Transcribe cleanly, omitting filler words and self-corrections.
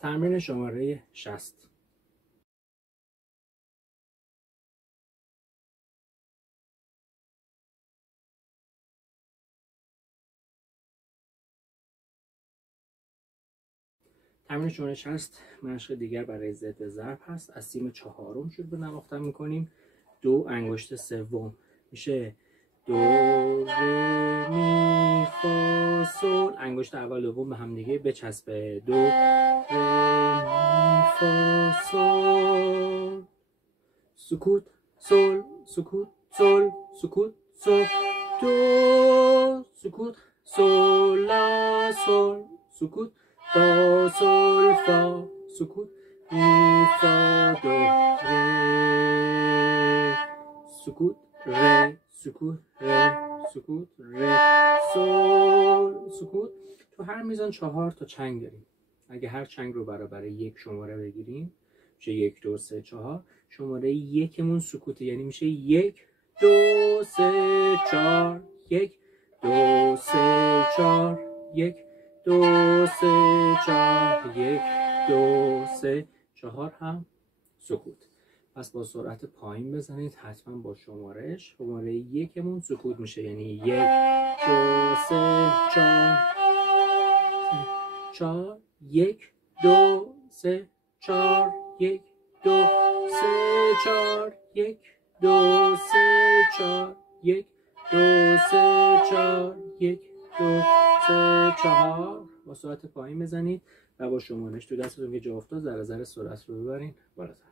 تمرین شماره 60. تمرین شماره 60 مشق دیگر برای ضد ضرب هست. از سیم چهارم شروع به نواختن میکنیم. دو انگشت سوم میشه دو ره می فا سول. انگشت اول دوم به هم دیگه بچسبه. دو ره می فا سول. سکوت سول سکوت سول سکوت سول. دو سکوت سول لا سول سکوت فا سول فا سکوت می فا دو ره سکوت ره سکوت ره سکوت ره سول سکوت. تو هر میزان 4 تا چنگ داریم. اگه هر چنگ رو برابر یک شماره بگیریم میشه 1 2 3 4. شماره یکمون سکوته، یعنی میشه 1 2 3 4 1 2 3 4 1 2 3 4 1 2 3 4 هم سکوت. پس با سرعت پایین بزنید، حتما با شمارش. شماره یکمون سکوت میشه، یعنی 1 2 3 4 4 1 2 3 4 1 2 3 4 1 2 3 4 1 2 3 4 1 2 3 4. با سرعت پایین بزنید و با شمارش تو دستتون که جا افتاد ذره ذره سرعت رو ببرین بالاتر.